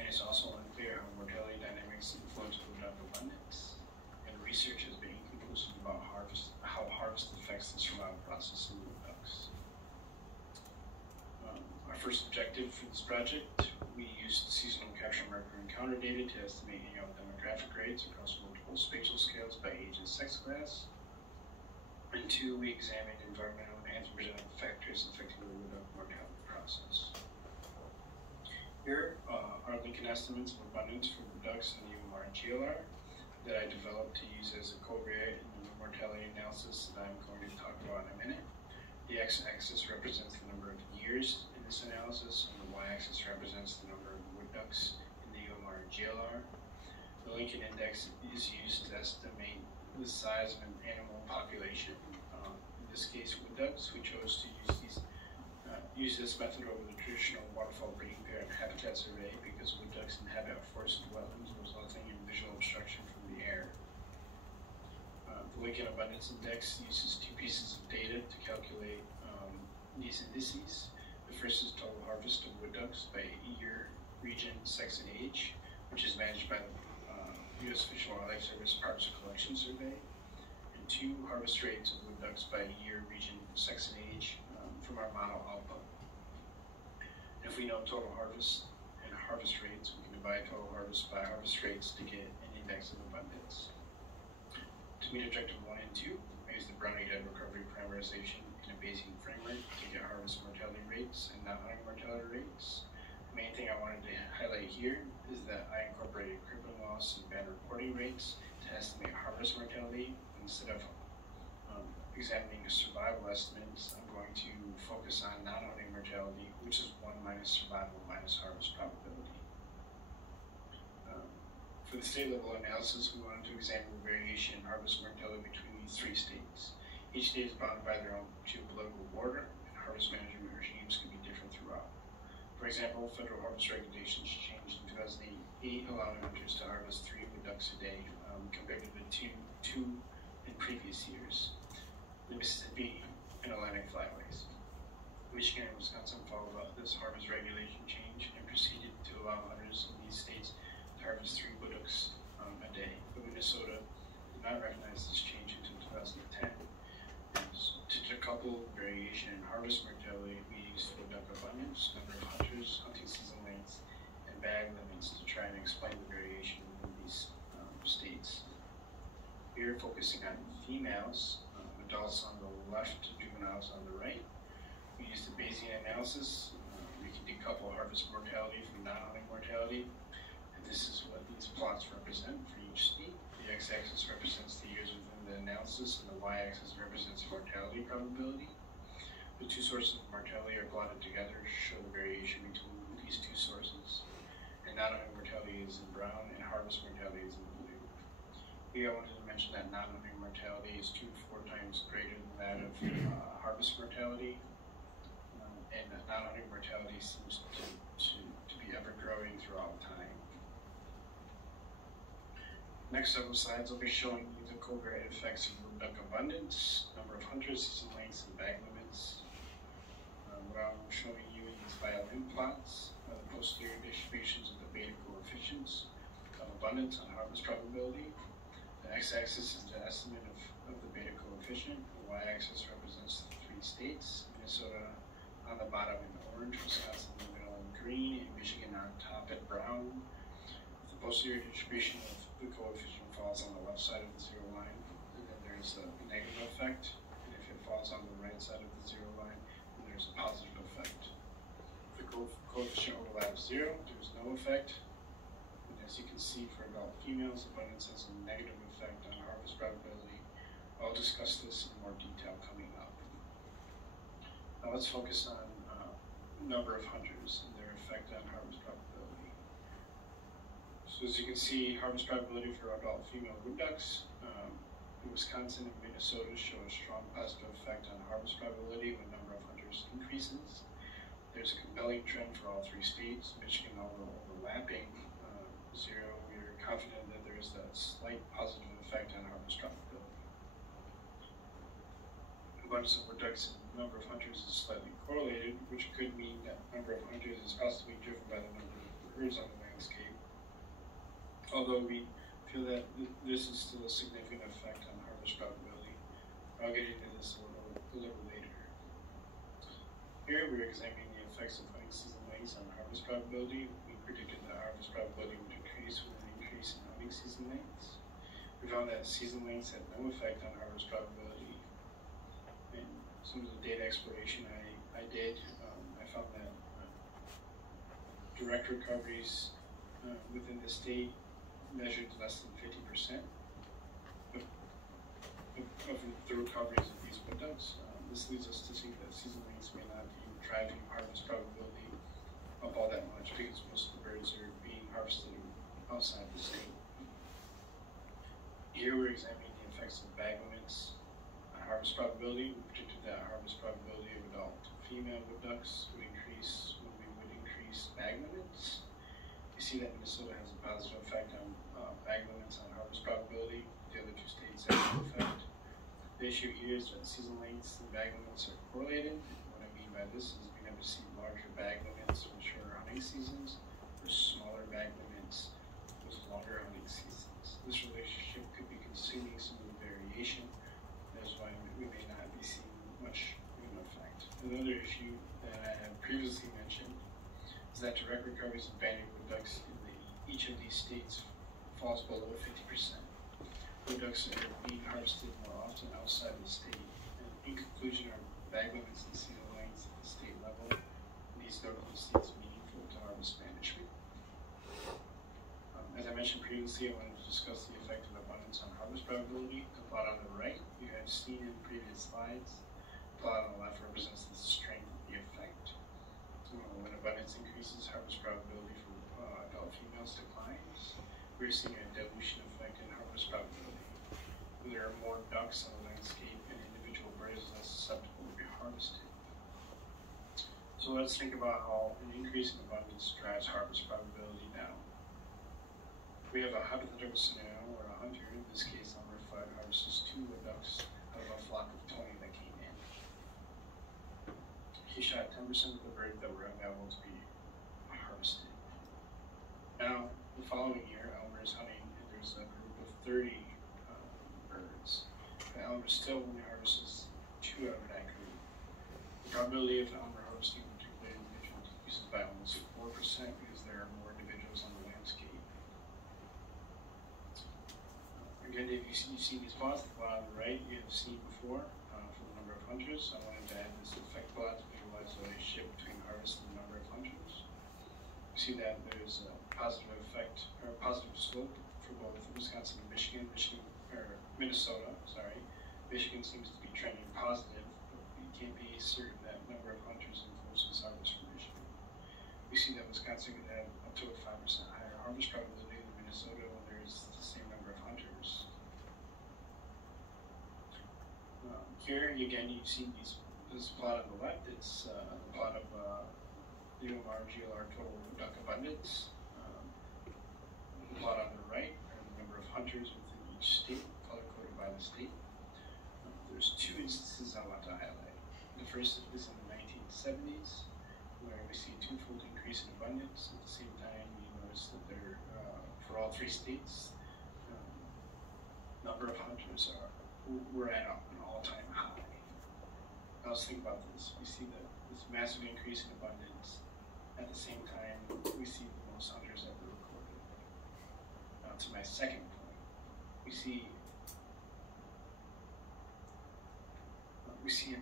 And it's also unclear how mortality dynamics influence wood duck abundance. And research has been inconclusive about how harvest affects the survival process of wood ducks. Our first objective for this project, we used seasonal capture marker encounter data to estimate annual demographic rates across multiple spatial scales by age and sex class. And 2, we examined environmental and anthropogenic factors affecting the wood duck mortality process. Here are Lincoln estimates of abundance for wood ducks in the UMR GLR that I developed to use as a covariate in the mortality analysis that I'm going to talk about in a minute. The x-axis represents the number of years in this analysis, and the y-axis represents the number of wood ducks in the UMR GLR. The Lincoln index is used to estimate the size of an animal population. In this case, wood ducks. We chose to use this method over the traditional waterfowl breeding pair and habitat survey because wood ducks inhabit forested wetlands, resulting in visual obstruction from the air. The Lincoln Abundance Index uses 2 pieces of data to calculate these indices. The first is total harvest of wood ducks by year, region, sex, and age, which is managed by the U.S. Fish and Wildlife Service Parks and Collection Survey. And 2, harvest rates of wood ducks by year, region, sex, and age from our model output. If we know total harvest and harvest rates, we can divide total harvest by harvest rates to get an index of abundance. To meet objective 1 and 2, we use the Brownian recovery parameterization in a Bayesian framework to get harvest mortality rates and non-hunting mortality rates. The main thing I wanted to highlight here is that I incorporated crippling loss and band reporting rates to estimate harvest mortality. Instead of examining the survival estimates, I'm going to focus on non-hunting mortality, which is 1 minus survival minus harvest probability. For the state level analysis, we wanted to examine the variation in harvest mortality between these 3 states. Each state is bounded by their own geopolitical border, and harvest management regimes can be different throughout. For example, federal harvest regulations changed in 2008, allowing hunters to harvest 3 wood ducks a day, compared to the two in previous years. The Mississippi and Atlantic flyways. Michigan and Wisconsin followed this harvest regulation change and proceeded to allow hunters in these states to harvest 3 wood ducks a day. But Minnesota did not recognize this change until 2010. And to decouple variation in harvest mortality, we used wood duck abundance, number of hunters, hunting season lengths, and bag limits to try and explain the variation in these states. We are focusing on females, adults on the left, juveniles on the right. We used a Bayesian analysis. We can decouple harvest mortality from non-hunting mortality. And this is what these plots represent for each state. The x-axis represents the years within the analysis, and the y-axis represents mortality probability. The two sources of mortality are plotted together to show the variation between these two sources. And non-hunting mortality is in brown, and harvest mortality is in blue. Here I wanted to mention that non-hunting mortality is 2 to 4 times greater than that of harvest mortality. And non-hunting mortality seems to be ever growing throughout time. Next several slides, I'll be showing you the covariate effects of wood duck abundance, number of hunters, season lengths, and bag limits. What I'm showing you in these violin plots are the posterior distributions of the beta coefficients of abundance and harvest probability. The x-axis is the estimate of the beta coefficient. The y-axis represents the 3 states: Minnesota on the bottom in orange, Wisconsin in the middle in green, and Michigan on top at brown. The posterior distribution of the coefficient falls on the left side of the 0 line, and then there's a negative effect. And if it falls on the right side of the 0 line, then there's a positive effect. If the coefficient overlaps 0, there's no effect. And as you can see, for adult females, abundance has a negative effect on harvest probability. I'll discuss this in more detail coming up. Now let's focus on number of hunters and their effect on harvest probability. So as you can see, harvest probability for adult female wood ducks in Wisconsin and Minnesota show a strong positive effect on harvest probability when number of hunters increases. There's a compelling trend for all 3 states. Michigan, although overlapping 0, we are confident that there is a slight positive effect on harvest probability. Abundance of wood ducks and number of hunters is slightly correlated, which could mean that number of hunters is possibly driven by the number of birds on the landscape. Although we feel that this is still a significant effect on harvest probability. I'll get into this a little later. Here we're examining the effects of hunting season lengths on harvest probability. We predicted that harvest probability would increase with an increase in hunting season lengths. We found that season lengths had no effect on harvest probability. And some of the data exploration I did, I found that direct recoveries within the state measured less than 50% of the recoveries of these wood ducks. This leads us to think that season lengths may not be driving harvest probability up all that much, because most of the birds are being harvested outside the state. Here we're examining the effects of bag limits on harvest probability. We predicted that harvest probability of adult female wood ducks would increase when we would increase bag limits. You see that Minnesota has a positive effect on bag limits on harvest probability. The other 2 states have no effect. The issue here is that season lengths and bag limits are correlated. What I mean by this is we never see larger bag limits with shorter hunting seasons, or smaller bag limits with longer hunting seasons. This relationship could be consuming some of the variation. That's why we may not be seeing much of an effect. Another issue that I have previously mentioned is that direct recoveries of banded wood ducks in each of these states falls below 50%. Wood ducks are being harvested more often outside the state. And in conclusion, our bag limits and season lengths at the state level in these notable states meaningful to harvest management. As I mentioned previously, I wanted to discuss the effect of abundance on harvest probability. The plot on the right, you have seen in previous slides. The plot on the left represents the strength of the effect. When abundance increases, harvest probability for adult females declines. We're seeing a dilution effect in harvest probability. When there are more ducks on the landscape, an individual bird is less susceptible to be harvested. So let's think about how an increase in abundance drives harvest probability down. We have a hypothetical scenario where a hunter, in this case number 5, harvests 2 ducks out of a flock of 20 that came in. He shot 10% of the birds that were available to be harvested. Now, the following year, Elmer is hunting and there's a group of 30 birds. But Elmer still only harvests 2 out of that group. The probability of Elmer harvesting a particular individual decreases by almost 4% because there are more individuals on the landscape. Again, if you see these plots, the plot on the right you have seen before for the number of hunters. I wanted to add this effect plot to visualize the relationship between harvest and the number of hunters. You see that there's a positive effect, or positive slope for both Wisconsin and Michigan. Minnesota, sorry. Michigan seems to be trending positive, but we can't be certain that number of hunters influences harvest for Michigan. We see that Wisconsin could have up to a 5% higher harvest probability than Minnesota when there's the same number of hunters. Here, again, you see this plot on the left. It's the plot of the OMR GLR total duck abundance. The plot on the right are the number of hunters within each state, color-coded by the state. There's 2 instances I want to highlight. The first is in the 1970s, where we see a 2-fold increase in abundance. At the same time, you notice that there, for all 3 states, number of hunters were at an all-time high. Now let's think about this. We see that this massive increase in abundance. At the same time, we see the most hunters ever recorded. Now to my second point, we see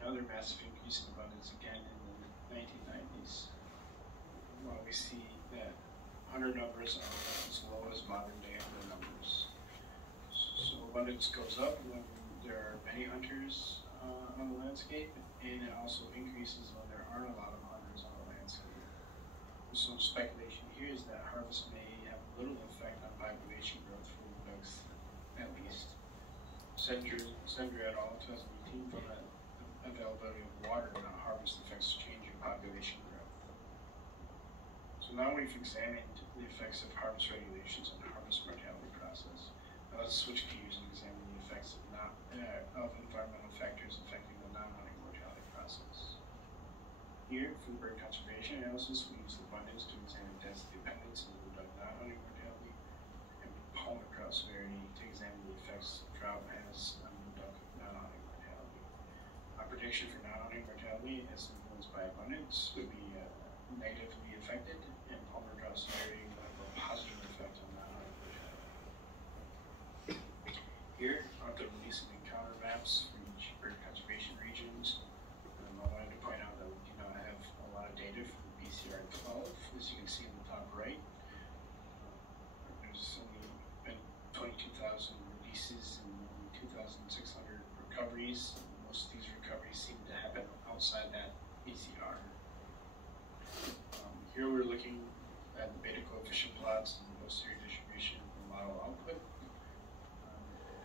another massive increase in abundance again in the 1990s. Well, we see that hunter numbers are as low as modern day hunter numbers. So abundance goes up when there are many hunters on the landscape, and it also increases when there aren't a lot of hunters on the landscape. Some speculation here is that harvest may have little effect on population growth for the ducks, at least. Sendra et al. 2018 found that the availability of water and harvest affects changing population growth. So now we've examined the effects of harvest regulations on the harvest mortality process. Now let's switch gears and examine the effects of environmental factors affecting the non-hunting mortality process. Here, for the bird conservation analysis, we use abundance to examine density dependence of the duck non-hunting mortality, and palmer drought severity to examine the effects drought has on the duck non-hunting mortality. Our prediction for non-hunting mortality, as influenced by abundance, would be negatively affected, and palmer drought severity would have a positive effect on non-hunting mortality. Here are the release and encounter maps for each bird conservation regions. I wanted to point out that we do not have a lot of data for the BCR 12, as you can see in the top right. There's only been 22,000 releases and only 2,600 recoveries. Most of these recoveries seem to happen outside that BCR. Here we're looking at the beta coefficient plots and the posterior distribution of the model output.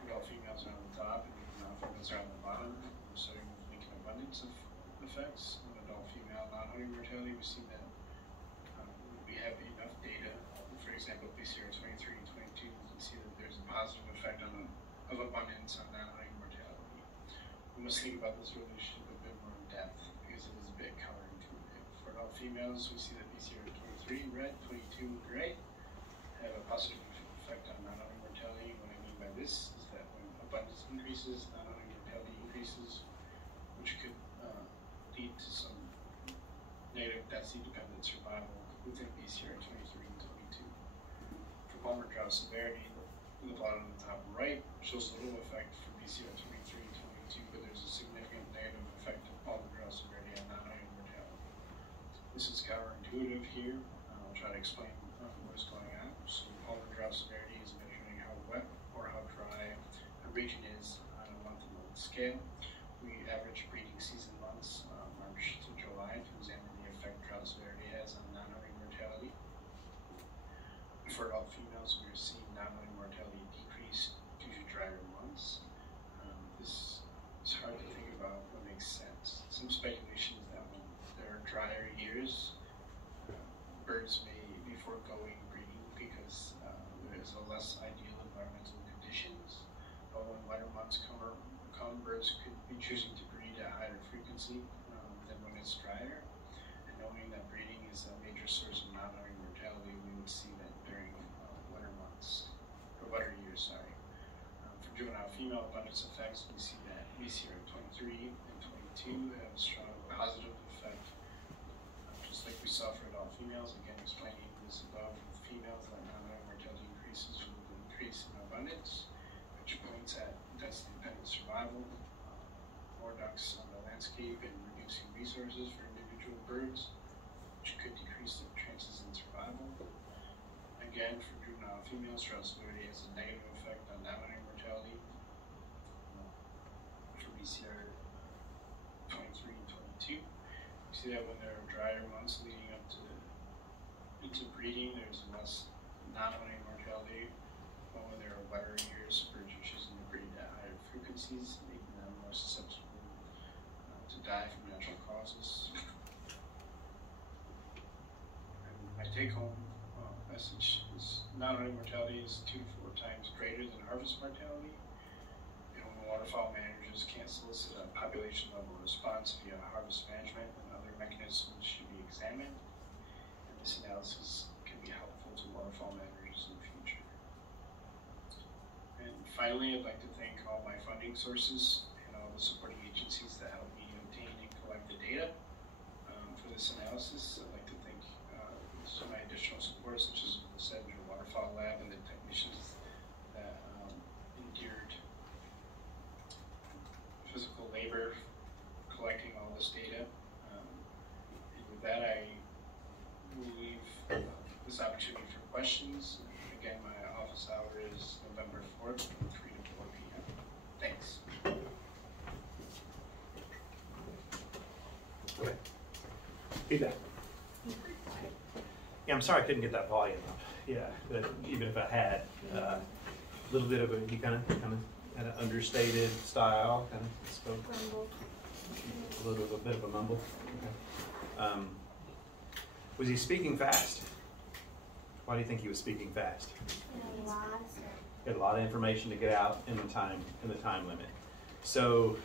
Adult females are on the top and non-females are on the bottom. We're starting with Lincoln abundance effects. On adult female non-hunting mortality, we see that we have enough data. For example, BCR 23 and 22, you can see that there's a positive effect of abundance on non-hunting mortality. We must think about this relationship a bit more in depth because it is a bit counterintuitive. For adult females, we see that BCR 23 red, 22 gray have a positive effect on non-hunting mortality. What I mean by this is that when abundance increases, non-hunting mortality increases, which could lead to some negative density-dependent survival within BCR 23 and 22. For palmer drought severity, the plot on the top right shows little effect for BCR 23 and 22, but there's a significant negative effect of palmer drought severity on non-hunting mortality. This is counterintuitive here. I'll try to explain what is going on. So palmer drought severity is measuring how wet or how dry a region is on a month-to-month scale. We average breeding season months, March to July, to examine the effect drought severity has on non-hunting mortality. For adult females, we are seeing non-hunting mortality decrease due to drier months. This is hard to think about what makes sense. Some speculation is that when there are drier years, is a major source of non-hunting mortality. We would see that during winter months, or winter years, sorry. For juvenile female abundance effects, we see that VCR 23 and 22 have a strong positive effect, just like we saw for adult females. Again, explaining this above, with females, that non-hunting mortality increases with an increase in abundance, which points at density-dependent survival, more ducks on the landscape, and reducing resources for individual birds, which could decrease their chances in survival. Again, for juvenile females, drought severity has a negative effect on non-hunting mortality. For BCR 23 and 22, you see that when there are drier months leading up to into breeding, there's less non-hunting mortality. But when there are wetter years, birds are choosing to breed at higher frequencies, making them more susceptible to die from natural causes. And my take-home message is non-hunting mortality is 2 to 4 times greater than harvest mortality. And when waterfowl managers can't solicit a population level response via harvest management, and other mechanisms should be examined. And this analysis can be helpful to waterfowl managers in the future. And finally, I'd like to thank all my funding sources and all the supporting agencies that helped me obtain and collect the data for this analysis. I'd like to thank some of my additional support, such as the Sedgwick Waterfowl Lab and the technicians that endured physical labor collecting all this data. And with that, I will leave this opportunity for questions. Again, my office hour is November 4th from 3 to 4 p.m. Thanks. Okay. Feedback. Yeah, I'm sorry I couldn't get that volume up. Yeah, but even if I had a little bit of a, he kind of had an understated style, kind of spoke a little bit of a mumble. Okay. Was he speaking fast? Why do you think he was speaking fast? He had a lot of information to get out in the time limit. So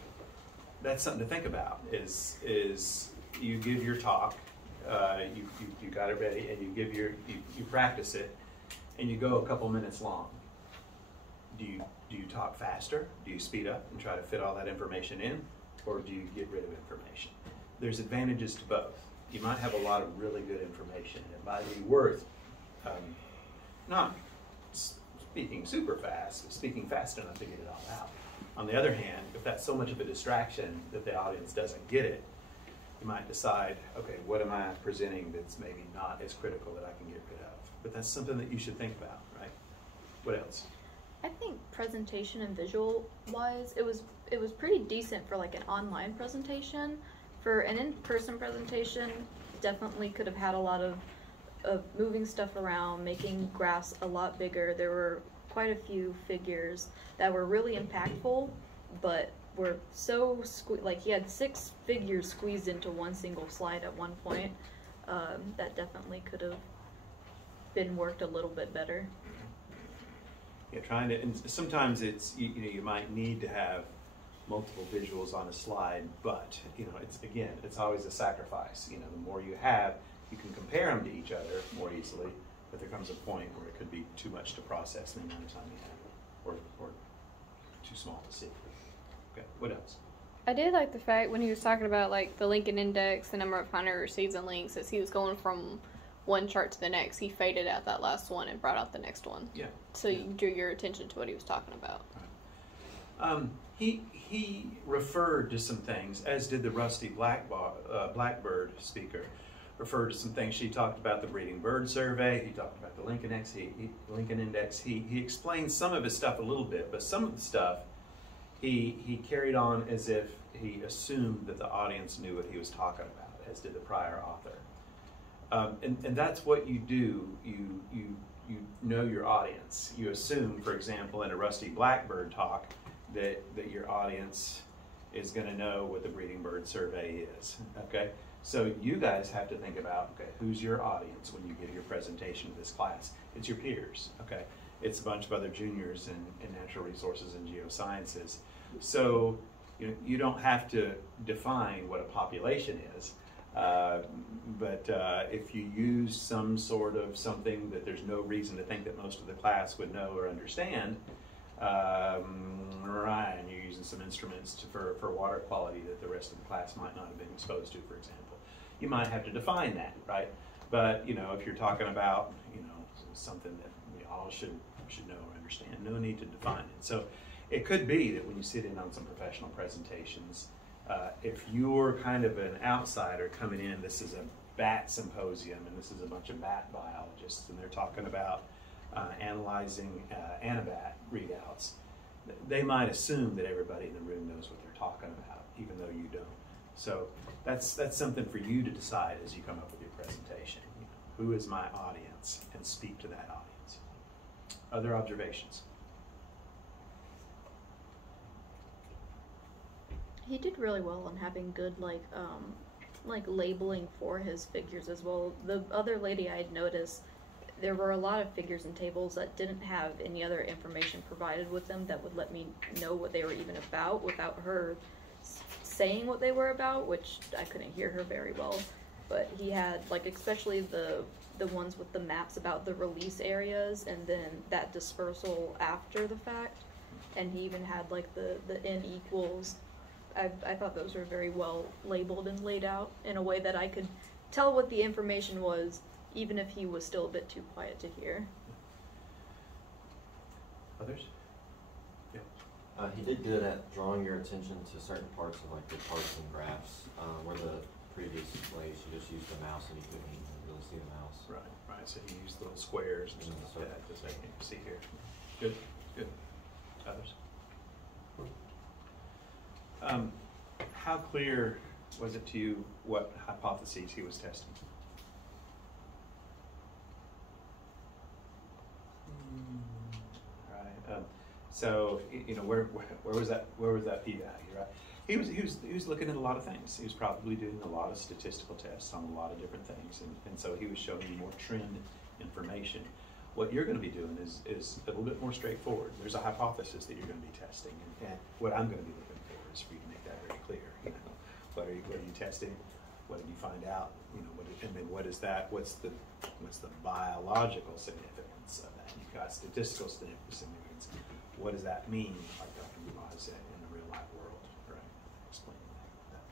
that's something to think about. Is you give your talk, you got it ready, and you practice it, and you go a couple minutes long. Do you talk faster? Do you speed up and try to fit all that information in, or do you get rid of information? There's advantages to both. You might have a lot of really good information. It might be worth not speaking super fast, speaking fast enough to get it all out. On the other hand, if that's so much of a distraction that the audience doesn't get it, you might decide, okay, what am I presenting that's maybe not as critical that I can get rid of? But that's something that you should think about, right? What else? I think presentation and visual wise, it was pretty decent for like an online presentation. For an in-person presentation, definitely could have had a lot of moving stuff around, making graphs a lot bigger. There were quite a few figures that were really impactful, but were so like he had 6 figures squeezed into one single slide at one point. That definitely could have been worked a little bit better. Yeah, trying to, and sometimes it's, you might need to have multiple visuals on a slide, but it's always a sacrifice. The more you have, you can compare them to each other more easily, but there comes a point where it could be too much to process in the amount of time you have, or too small to see. Okay, what else? I did like the fact when he was talking about like the Lincoln Index, the number of hunter receives and links, as he was going from one chart to the next, he faded out that last one and brought out the next one. Yeah. So you drew your attention to what he was talking about. Right. He referred to some things, as did the Rusty Blackbird speaker. Referred to some things. She talked about the breeding bird survey. He talked about the Lincoln Index. He explained some of his stuff a little bit, but some of the stuff he carried on as if he assumed that the audience knew what he was talking about, as did the prior author. And that's what you do. You know your audience. You assume, for example, in a Rusty Blackbird talk, that your audience is going to know what the breeding bird survey is. Okay. So you guys have to think about, okay, who's your audience when you give your presentation to this class? It's your peers, okay? It's a bunch of other juniors in natural resources and geosciences. So you don't have to define what a population is. But if you use some sort of something that there's no reason to think that most of the class would know or understand, right, and you're using some instruments for water quality that the rest of the class might not have been exposed to, for example, you might have to define that, right? But if you're talking about something that we all should know or understand, no need to define it. So it could be that when you sit in on some professional presentations, if you're kind of an outsider coming in, this is a bat symposium and this is a bunch of bat biologists and they're talking about analyzing anabat readouts, they might assume that everybody in the room knows what they're talking about, even though you don't. So that's something for you to decide as you come up with your presentation. Who is my audience, and speak to that audience. Other observations? He did really well on having good like labeling for his figures as well. The other lady I had noticed, there were a lot of figures and tables that didn't have any other information provided with them that would let me know what they were even about without her saying what they were about, which I couldn't hear her very well. But he had, like, especially the ones with the maps about the release areas and then that dispersal after the fact. And he even had, like, the N equals. I thought those were very well labeled and laid out in a way that I could tell what the information was, even if he was still a bit too quiet to hear. Others? Yeah. He did good at drawing your attention to certain parts of like the charts and graphs, where the previous lady, she just used the mouse and you couldn't really see the mouse. Right. So he used little squares and stuff like that to say, see here. Good. Others? How clear was it to you what hypotheses he was testing? Right. So where was that p-value, right? He was looking at a lot of things. He was probably doing a lot of statistical tests on a lot of different things, and so he was showing you more trend information. What you're going to be doing is a little bit more straightforward. There's a hypothesis that you're going to be testing, and what I'm going to be looking for is for you to make that very clear. What are you testing? What did you find out? And then what is that? What's the biological significance of that? You've got statistical significance. What does that mean? Like Dr. Dumas said, in the real life world, right? Explain that.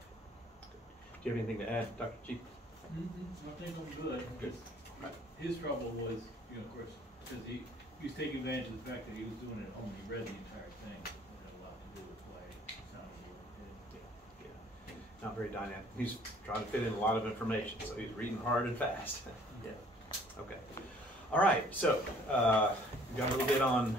Do you have anything to add, Dr. G? I think I'm good. Good. Right. His trouble was, of course, because he was taking advantage of the fact that he was doing it at home. He read the entire thing. It had a lot to do with why it sounded what it did. Yeah. Not very dynamic. He's trying to fit in a lot of information, so he's reading hard and fast. Yeah. Okay. All right. So we got a little bit on